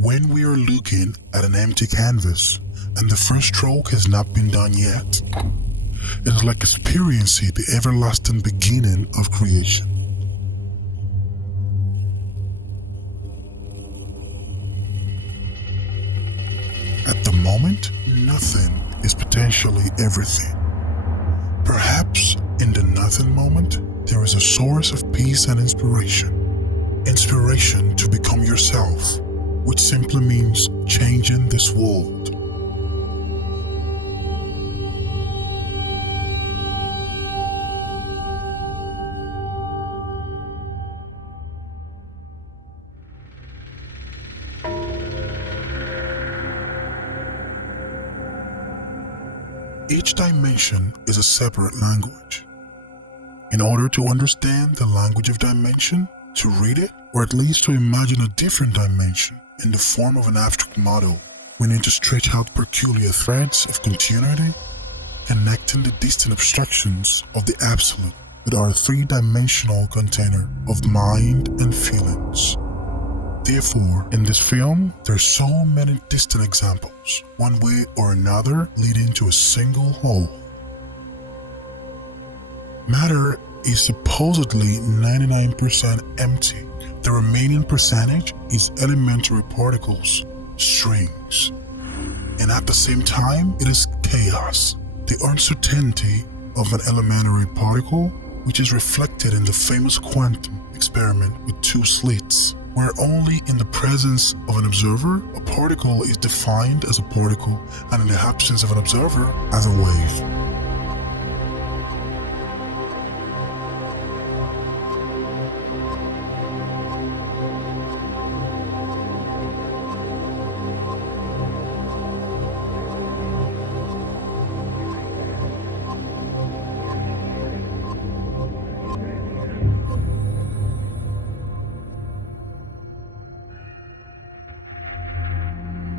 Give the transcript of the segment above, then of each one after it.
When we are looking at an empty canvas and the first stroke has not been done yet, it is like experiencing the everlasting beginning of creation. At the moment, nothing is potentially everything. Perhaps in the nothing moment, there is a source of peace and inspiration. Inspiration to become yourself, which simply means changing this world. Each dimension is a separate language. In order to understand the language of dimension, to read it, or at least to imagine a different dimension in the form of an abstract model, we need to stretch out peculiar threads of continuity, connecting the distant abstractions of the absolute with our three-dimensional container of mind and feelings. Therefore, in this film, there's so many distant examples, one way or another leading to a single whole. Matter is supposedly 99% empty. The remaining percentage is elementary particles, strings. And at the same time, it is chaos, the uncertainty of an elementary particle, which is reflected in the famous quantum experiment with two slits, where only in the presence of an observer, a particle is defined as a particle, and in the absence of an observer, as a wave.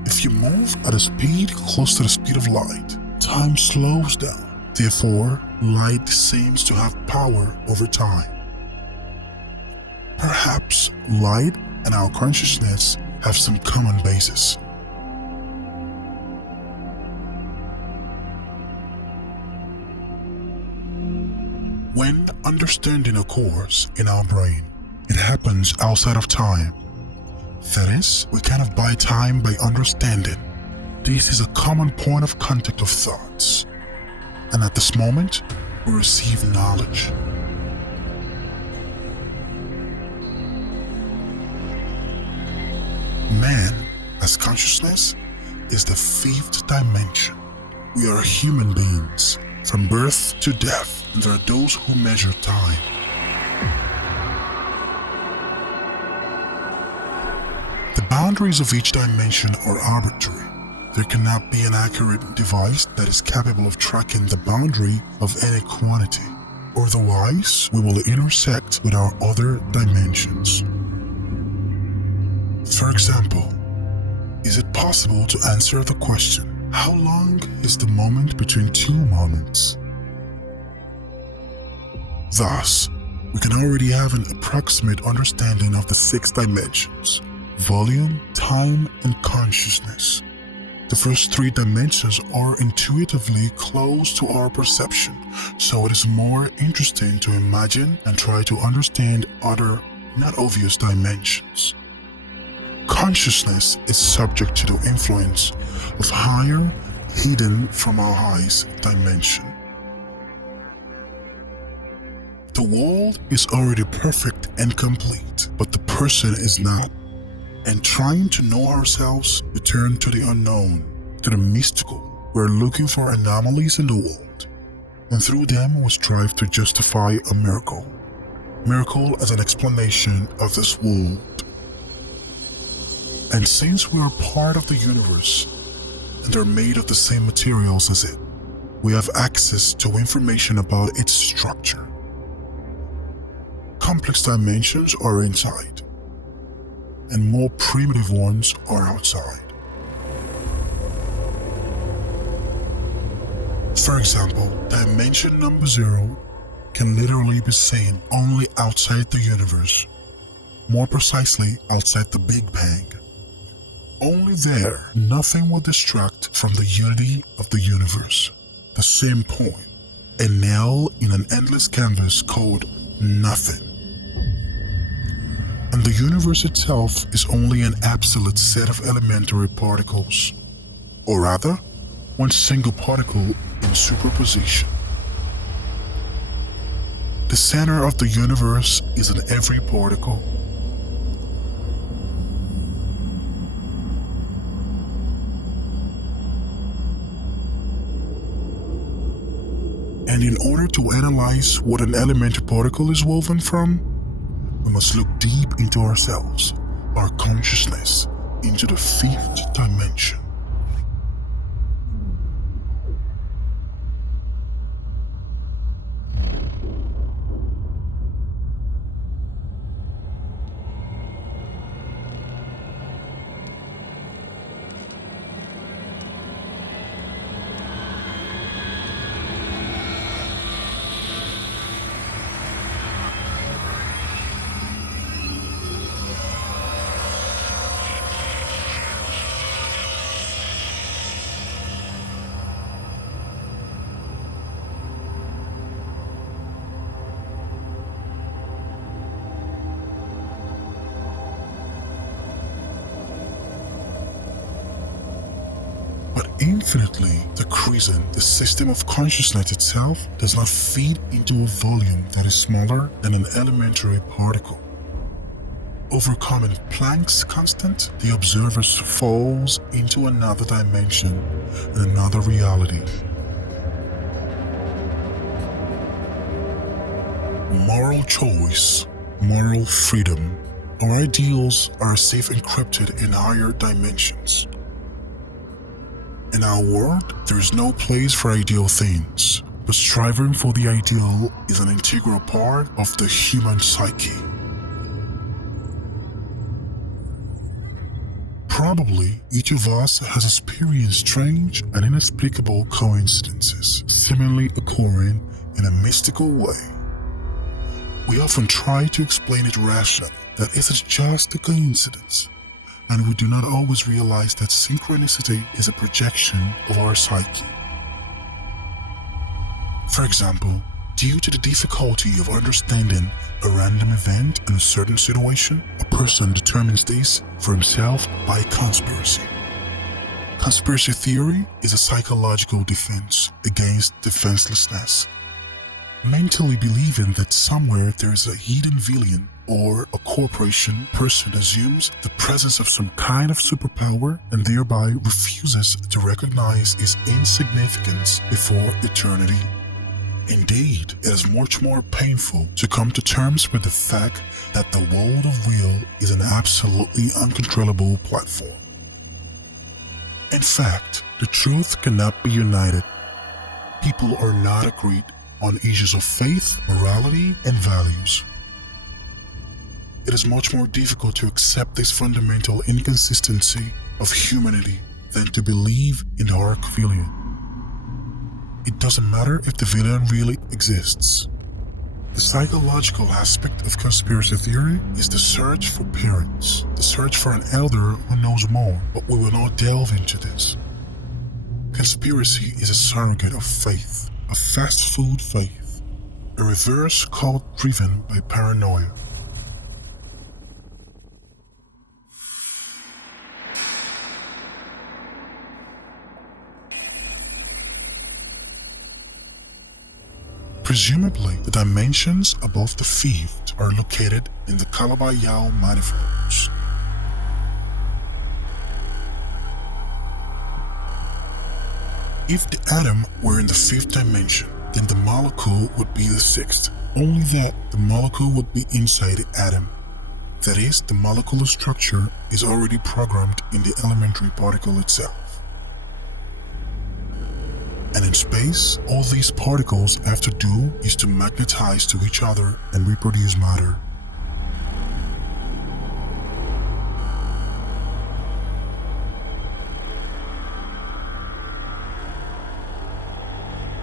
If you move at a speed close to the speed of light, time slows down. Therefore, light seems to have power over time. Perhaps light and our consciousness have some common basis. When understanding occurs in our brain, it happens outside of time. That is, we cannot buy time by understanding. This is a common point of contact of thoughts. And at this moment, we receive knowledge. Man, as consciousness, is the fifth dimension. We are human beings, from birth to death, and there are those who measure time. The boundaries of each dimension are arbitrary. There cannot be an accurate device that is capable of tracking the boundary of any quantity. Otherwise, we will intersect with our other dimensions. For example, is it possible to answer the question, how long is the moment between two moments? Thus, we can already have an approximate understanding of the 6 dimensions: volume, time, and consciousness. The first 3 dimensions are intuitively close to our perception, so it is more interesting to imagine and try to understand other, not obvious dimensions. Consciousness is subject to the influence of higher, hidden from our eyes dimension. The world is already perfect and complete, but the person is not. And trying to know ourselves, we turn to the unknown, to the mystical. We're looking for anomalies in the world, and through them we strive to justify a miracle. Miracle as an explanation of this world. And since we are part of the universe, and are made of the same materials as it, we have access to information about its structure. Complex dimensions are inside, and more primitive ones are outside. For example, dimension number 0 can literally be seen only outside the universe, more precisely outside the Big Bang. Only there, nothing will distract from the unity of the universe. The same point, a nail in an endless canvas called nothing. And the universe itself is only an absolute set of elementary particles, or rather, one single particle in superposition. The center of the universe is in every particle. And in order to analyze what an elementary particle is woven from, we must look deep into ourselves, our consciousness, into the fifth dimension. But infinitely decreasing, the system of consciousness itself does not feed into a volume that is smaller than an elementary particle. Overcoming Planck's constant, the observer falls into another dimension and another reality. Moral choice, moral freedom, our ideals are safe encrypted in higher dimensions. In our world, there is no place for ideal things, but striving for the ideal is an integral part of the human psyche. Probably each of us has experienced strange and inexplicable coincidences, seemingly occurring in a mystical way. We often try to explain it rationally, that it is just a coincidence, and we do not always realize that synchronicity is a projection of our psyche. For example, due to the difficulty of understanding a random event in a certain situation, a person determines this for himself by conspiracy. Conspiracy theory is a psychological defense against defenselessness. Mentally believing that somewhere there is a hidden villain or a corporation, person assumes the presence of some kind of superpower and thereby refuses to recognize its insignificance before eternity. Indeed, it is much more painful to come to terms with the fact that the world of real is an absolutely uncontrollable platform. In fact, the truth cannot be united. People are not agreed on issues of faith, morality, and values. It is much more difficult to accept this fundamental inconsistency of humanity than to believe in the arch villain. It doesn't matter if the villain really exists. The psychological aspect of conspiracy theory is the search for parents, the search for an elder who knows more, but we will not delve into this. Conspiracy is a surrogate of faith, a fast food faith, a reverse cult driven by paranoia. Presumably, the dimensions above the fifth are located in the Calabi-Yau manifolds. If the atom were in the fifth dimension, then the molecule would be the sixth. Only that the molecule would be inside the atom. That is, the molecular structure is already programmed in the elementary particle itself. And in space, all these particles have to do is to magnetize to each other and reproduce matter.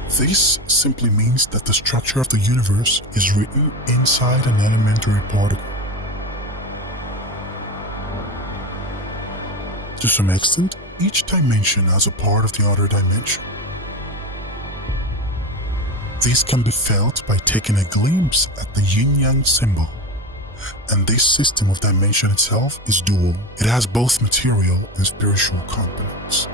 This simply means that the structure of the universe is written inside an elementary particle. To some extent, each dimension has a part of the other dimension. This can be felt by taking a glimpse at the yin-yang symbol. And this system of dimension itself is dual. It has both material and spiritual components.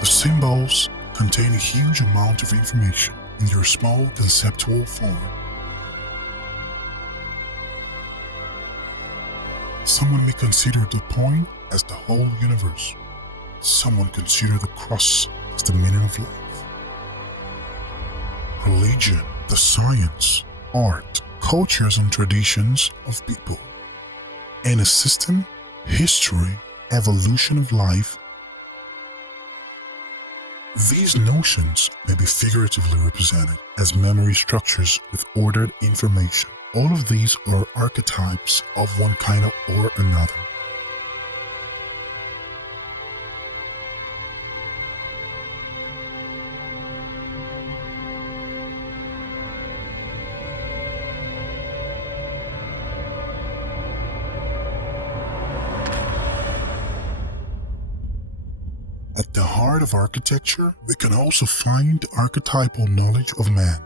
The symbols contain a huge amount of information in their small conceptual form. Someone may consider the point as the whole universe. Someone consider the cross as the meaning of life. Religion, the science, art, cultures and traditions of people. And a system, history, evolution of life. These notions may be figuratively represented as memory structures with ordered information. All of these are archetypes of one kind or another. At the heart of architecture, we can also find archetypal knowledge of man.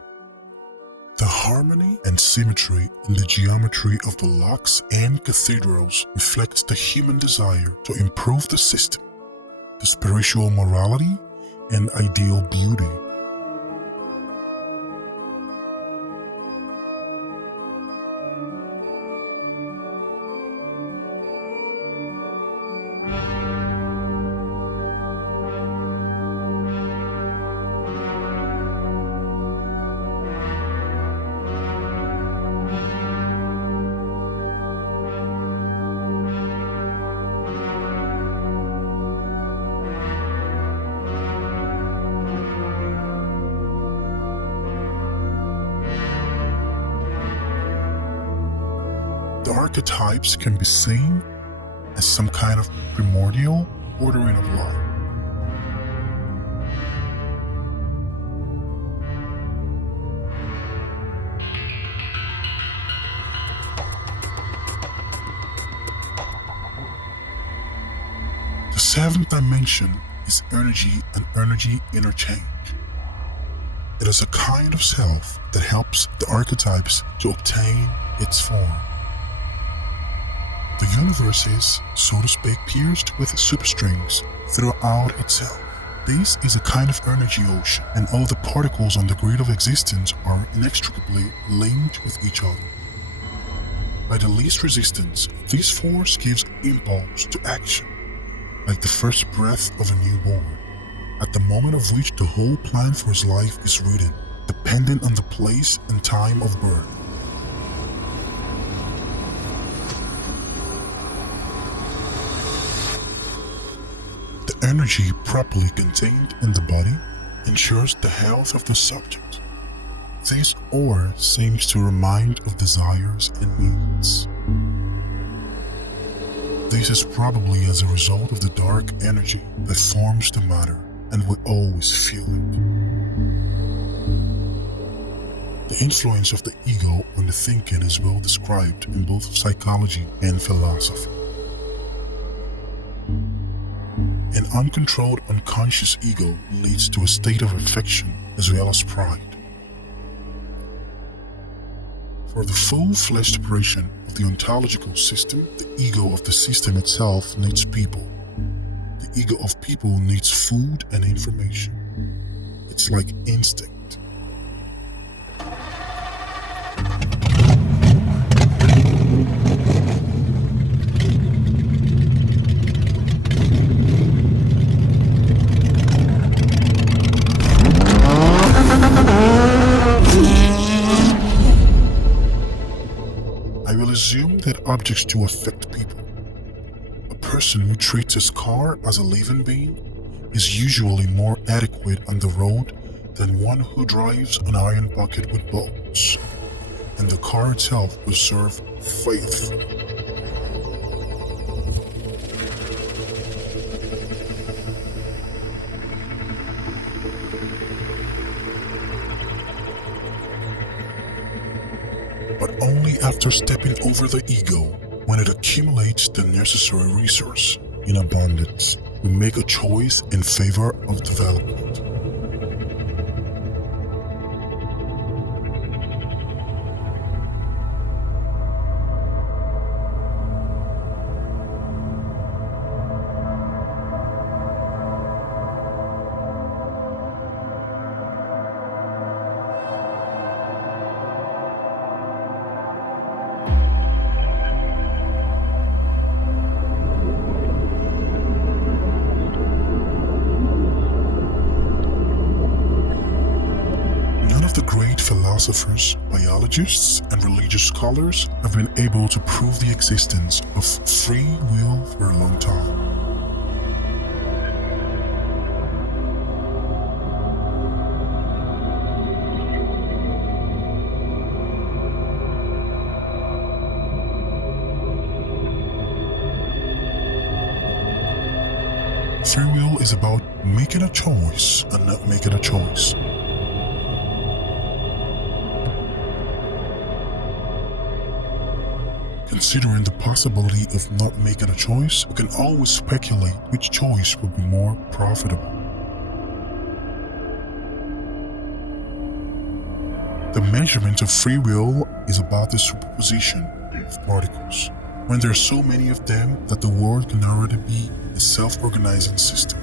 The harmony and symmetry in the geometry of the locks and cathedrals reflects the human desire to improve the system, the spiritual morality, and ideal beauty. The archetypes can be seen as some kind of primordial ordering of life. The seventh dimension is energy and energy interchange. It is a kind of self that helps the archetypes to obtain its form. The universe is, so to speak, pierced with superstrings throughout itself. This is a kind of energy ocean, and all the particles on the grid of existence are inextricably linked with each other. By the least resistance, this force gives impulse to action, like the first breath of a newborn, at the moment of which the whole plan for his life is written, dependent on the place and time of birth. The energy properly contained in the body ensures the health of the subject. This aura seems to remind of desires and needs. This is probably as a result of the dark energy that forms the matter and will always feel it. The influence of the ego on the thinking is well described in both psychology and philosophy. An uncontrolled unconscious ego leads to a state of affection as well as pride. For the full-fledged operation of the ontological system, the ego of the system itself needs people. The ego of people needs food and information. It's like instinct. I will assume that objects do affect people. A person who treats his car as a living being is usually more adequate on the road than one who drives an iron bucket with bolts, and the car itself will serve faithfully. But only after stepping over the ego, when it accumulates the necessary resource in abundance, we make a choice in favor of development. The great philosophers, biologists, and religious scholars have been able to prove the existence of free will for a long time. Free will is about making a choice and not making a choice. Considering the possibility of not making a choice, we can always speculate which choice will be more profitable. The measurement of free will is about the superposition of particles, when there are so many of them that the world can already be a self-organizing system.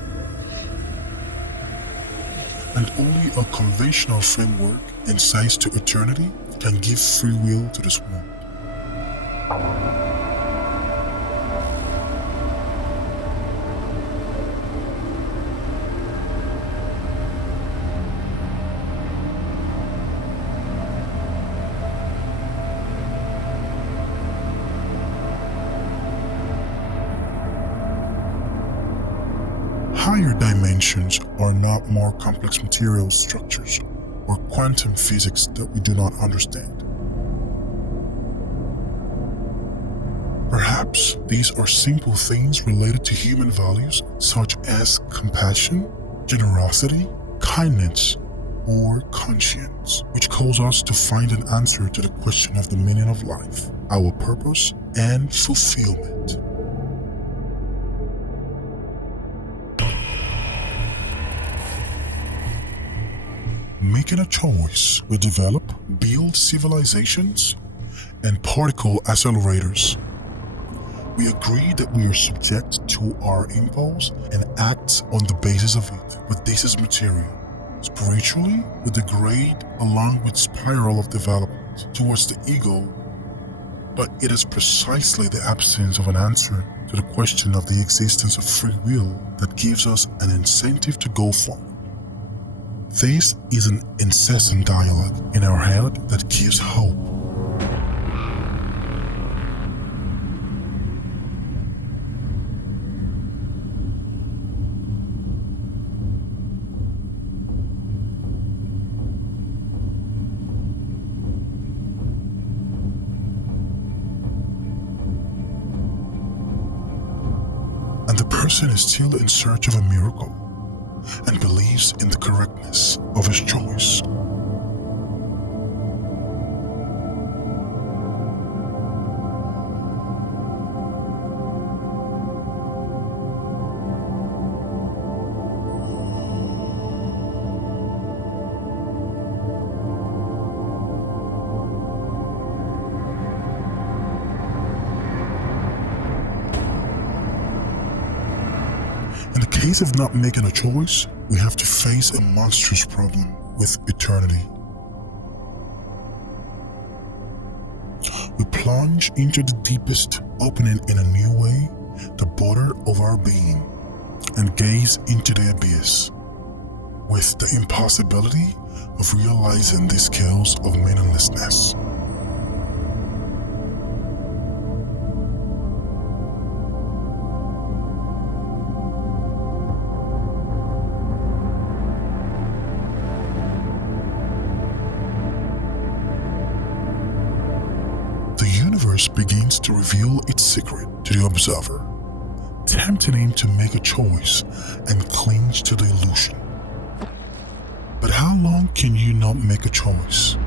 And only a conventional framework and size to eternity can give free will to this world. Higher dimensions are not more complex material structures or quantum physics that we do not understand. Perhaps these are simple things related to human values such as compassion, generosity, kindness, or conscience, which cause us to find an answer to the question of the meaning of life, our purpose, and fulfillment. Making a choice, we develop, build civilizations, and particle accelerators. We agree that we are subject to our impulse and act on the basis of it, but this is material. Spiritually, we degrade along with spiral of development towards the ego, but it is precisely the absence of an answer to the question of the existence of free will that gives us an incentive to go forward. This is an incessant dialogue in our head that gives hope. And the person is still in search of a miracle and believes in the correctness of his choice. In the case of not making a choice, we have to face a monstrous problem with eternity. We plunge into the deepest, opening in a new way the border of our being, and gaze into the abyss, with the impossibility of realizing the scales of meaninglessness. The universe begins to reveal its secret to the observer, tempting him to make a choice and cling to the illusion. But how long can you not make a choice?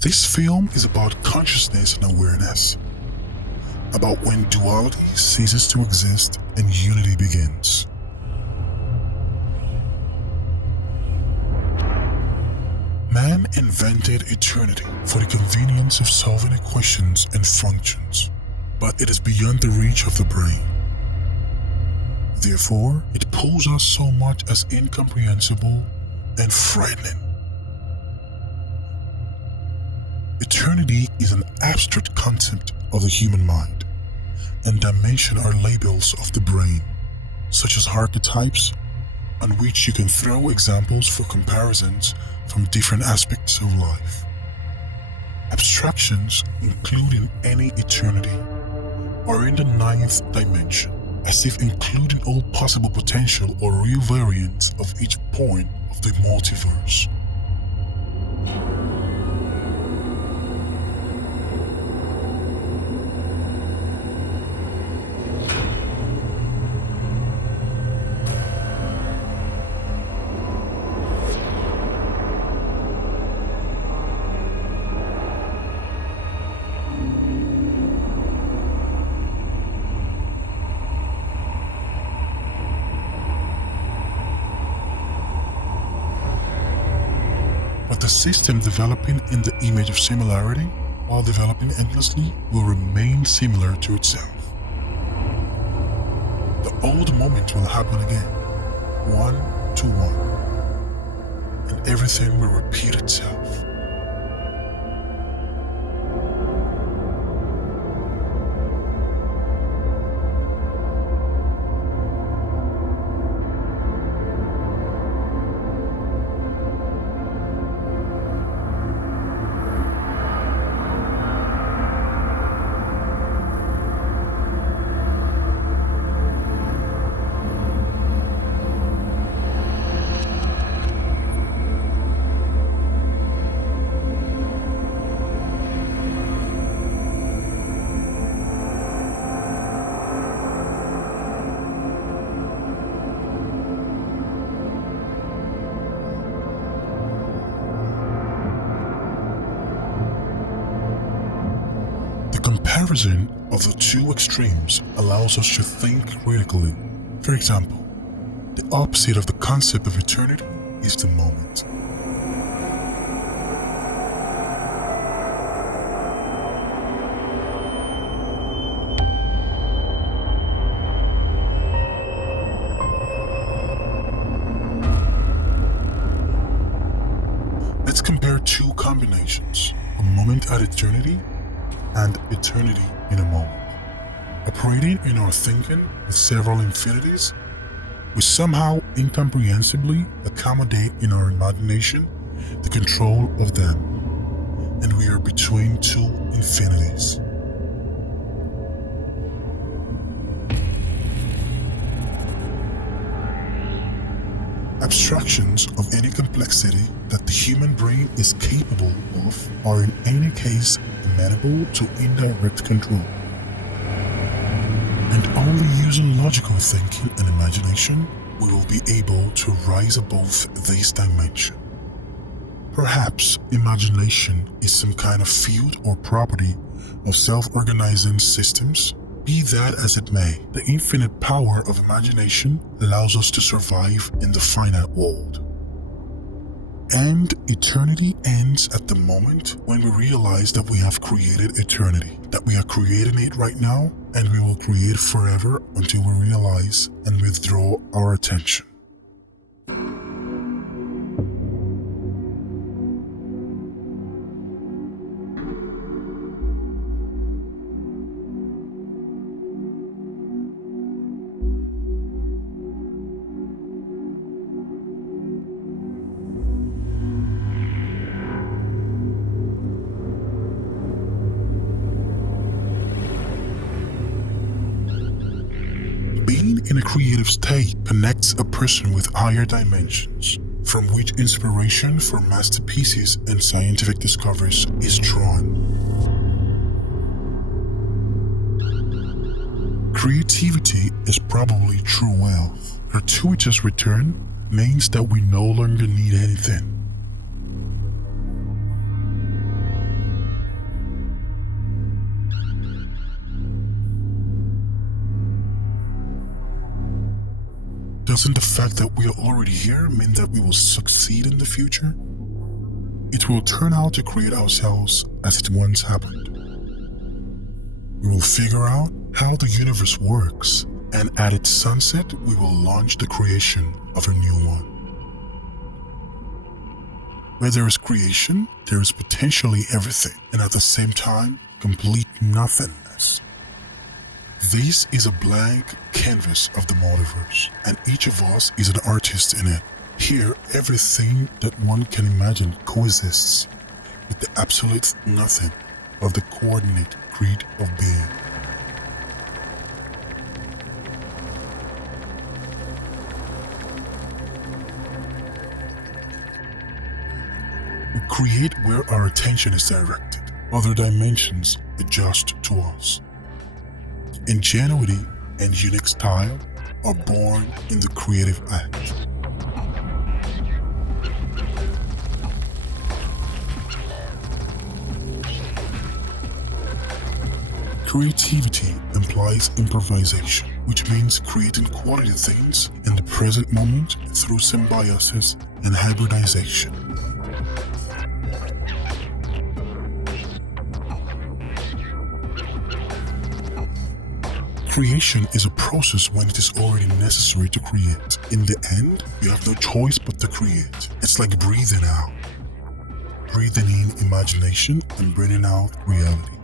This film is about consciousness and awareness, about when duality ceases to exist and unity begins. Man invented eternity for the convenience of solving equations and functions, but it is beyond the reach of the brain. Therefore, it pulls us so much as incomprehensible and frightening. Eternity is an abstract concept of the human mind, and dimension are labels of the brain, such as archetypes, on which you can throw examples for comparisons from different aspects of life. Abstractions, including any eternity, are in the ninth dimension, as if including all possible potential or real variants of each point of the multiverse. But the system developing in the image of similarity, while developing endlessly, will remain similar to itself. The old moment will happen again, 1 to 1, and everything will repeat itself. The comparison of the two extremes allows us to think critically. For example, the opposite of the concept of eternity is the moment. Let's compare two combinations, a moment at eternity and eternity in a moment. Operating in our thinking with several infinities, we somehow incomprehensibly accommodate in our imagination the control of them, and we are between two infinities. Abstractions of any complexity that the human brain is capable of are in any case amenable to indirect control. And only using logical thinking and imagination we will be able to rise above this dimension. Perhaps imagination is some kind of field or property of self-organizing systems. Be that as it may, the infinite power of imagination allows us to survive in the finite world. And eternity ends at the moment when we realize that we have created eternity, that we are creating it right now, and we will create forever until we realize and withdraw our attention. Being in a creative state connects a person with higher dimensions, from which inspiration for masterpieces and scientific discoveries is drawn. Creativity is probably true wealth. Gratuitous return means that we no longer need anything. Doesn't the fact that we are already here mean that we will succeed in the future? It will turn out to create ourselves as it once happened. We will figure out how the universe works, and at its sunset, we will launch the creation of a new one. Where there is creation, there is potentially everything, and at the same time, complete nothingness. This is a blank canvas of the multiverse, and each of us is an artist in it. Here, everything that one can imagine coexists with the absolute nothing of the coordinate creed of being. We create where our attention is directed. Other dimensions adjust to us. Ingenuity and unique style are born in the creative act. Creativity implies improvisation, which means creating quality things in the present moment through symbiosis and hybridization. Creation is a process when it is already necessary to create. In the end, you have no choice but to create. It's like breathing out. Breathing in imagination and breathing out reality.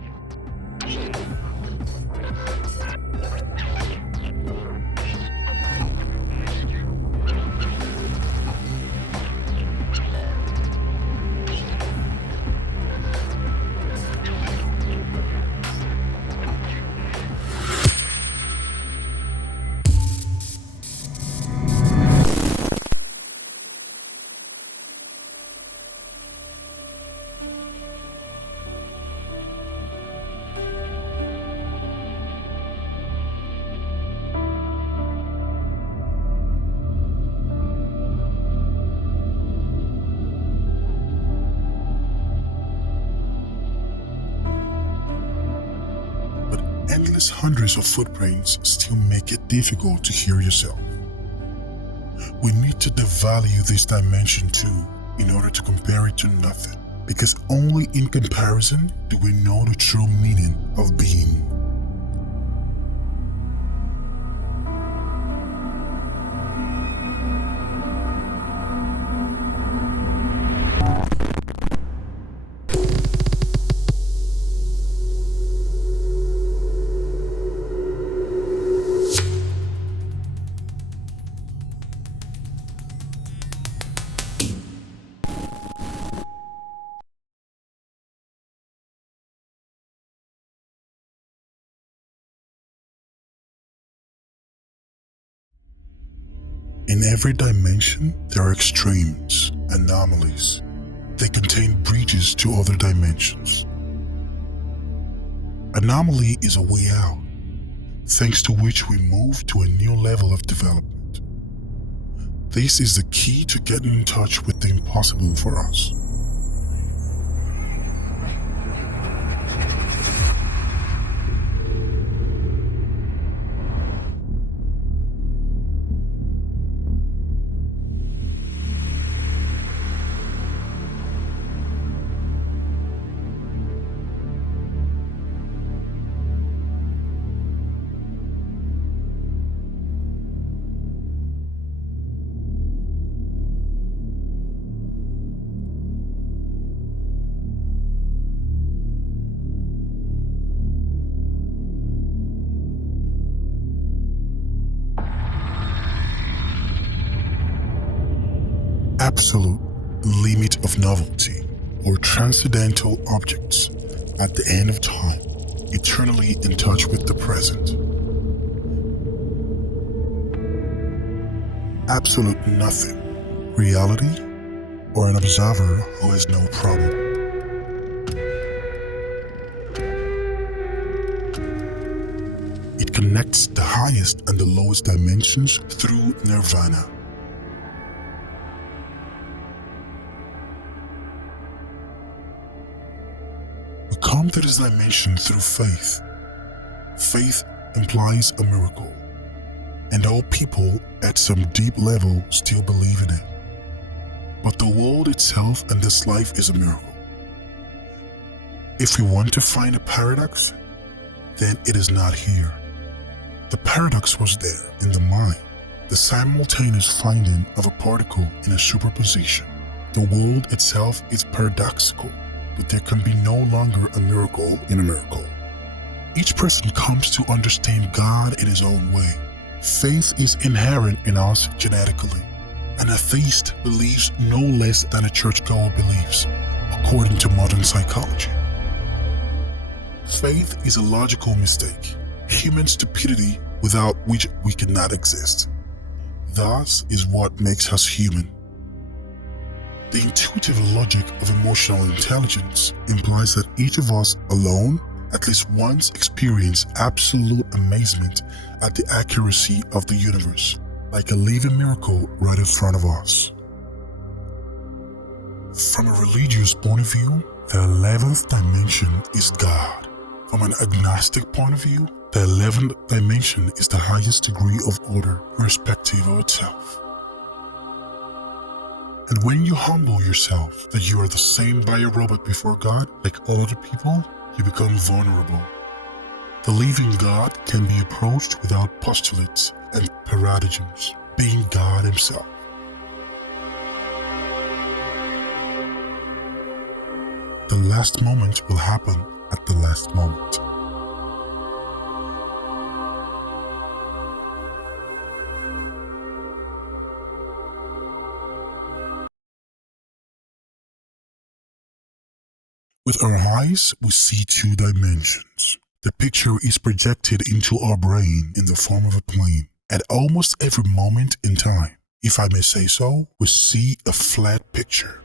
Endless hundreds of footprints still make it difficult to hear yourself. We need to devalue this dimension too in order to compare it to nothing, because only in comparison do we know the true meaning of being. In every dimension, there are extremes, anomalies. They contain bridges to other dimensions. Anomaly is a way out, thanks to which we move to a new level of development. This is the key to getting in touch with the impossible for us. Absolute limit of novelty, or transcendental objects at the end of time, eternally in touch with the present. Absolute nothing, reality, or an observer who has no problem. It connects the highest and the lowest dimensions through nirvana. We come to this dimension through faith. Faith implies a miracle, and all people at some deep level still believe in it. But the world itself and this life is a miracle. If we want to find a paradox, then it is not here. The paradox was there in the mind, the simultaneous finding of a particle in a superposition. The world itself is paradoxical, but there can be no longer a miracle in a miracle. Each person comes to understand God in his own way. Faith is inherent in us genetically. An atheist believes no less than a churchgoer believes, according to modern psychology. Faith is a logical mistake, human stupidity without which we cannot exist. Thus is what makes us human. The intuitive logic of emotional intelligence implies that each of us alone at least once experienced absolute amazement at the accuracy of the universe, like a living miracle right in front of us. From a religious point of view, the 11th dimension is God. From an agnostic point of view, the 11th dimension is the highest degree of order, irrespective of itself. And when you humble yourself that you are the same bio-robot before God, like all other people, you become vulnerable. The living God can be approached without postulates and paradigms, being God himself. The last moment will happen at the last moment. With our eyes, we see two dimensions. The picture is projected into our brain in the form of a plane. At almost every moment in time, if I may say so, we see a flat picture.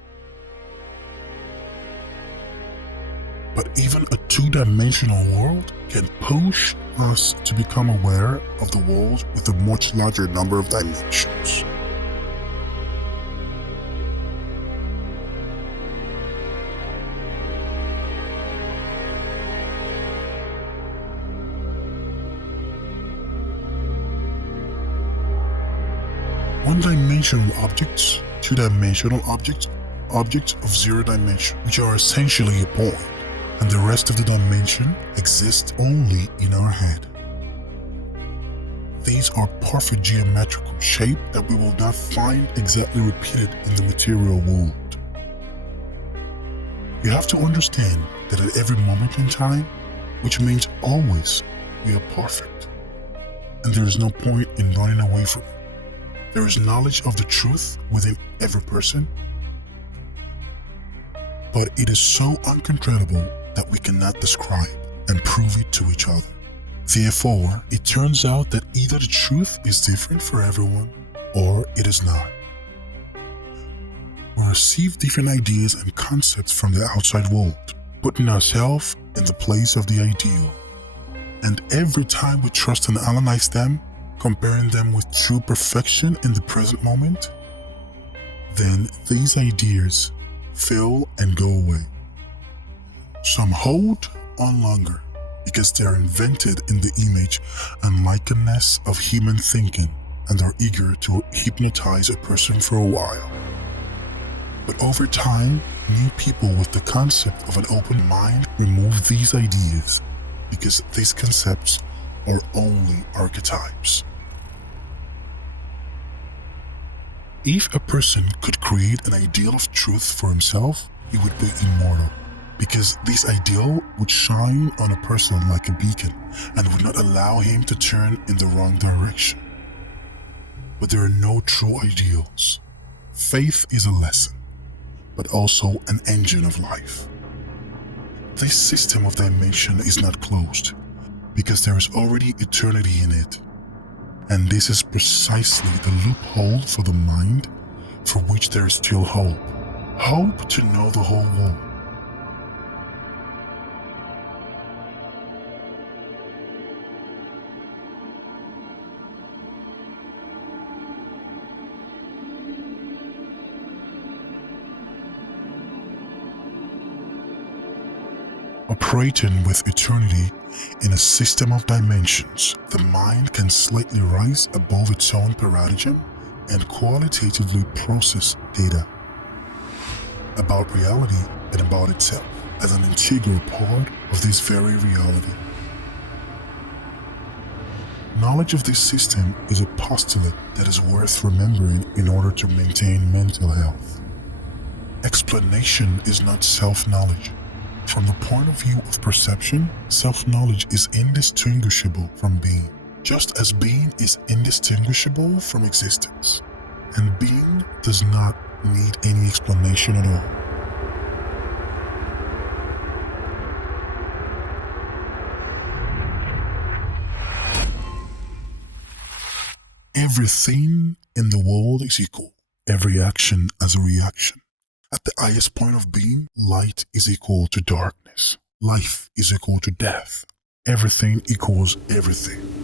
But even a two-dimensional world can push us to become aware of the world with a much larger number of dimensions. One-dimensional objects, two-dimensional objects, objects of zero dimension, which are essentially a point, and the rest of the dimension exists only in our head. These are perfect geometrical shape that we will not find exactly repeated in the material world. You have to understand that at every moment in time, which means always, we are perfect, and there is no point in running away from it. There is knowledge of the truth within every person, but it is so uncontrollable that we cannot describe and prove it to each other. Therefore, it turns out that either the truth is different for everyone, or it is not. We receive different ideas and concepts from the outside world, putting ourselves in the place of the ideal. And every time we trust and analyze them, comparing them with true perfection in the present moment, then these ideas fail and go away. Some hold on longer because they are invented in the image and likeness of human thinking and are eager to hypnotize a person for a while. But over time, new people with the concept of an open mind remove these ideas because these concepts are only archetypes. If a person could create an ideal of truth for himself, he would be immortal, because this ideal would shine on a person like a beacon and would not allow him to turn in the wrong direction. But there are no true ideals. Faith is a lesson, but also an engine of life. This system of dimension is not closed, because there is already eternity in it. And this is precisely the loophole for the mind, for which there is still hope. Hope to know the whole world. Operating with eternity In a system of dimensions, the mind can slightly rise above its own paradigm and qualitatively process data about reality and about itself as an integral part of this very reality. Knowledge of this system is a postulate that is worth remembering in order to maintain mental health. Explanation is not self-knowledge. From the point of view of perception, self-knowledge is indistinguishable from being, just as being is indistinguishable from existence. And being does not need any explanation at all. Everything in the world is equal. Every action has a reaction. At the highest point of being, light is equal to darkness. Life is equal to death. Everything equals everything.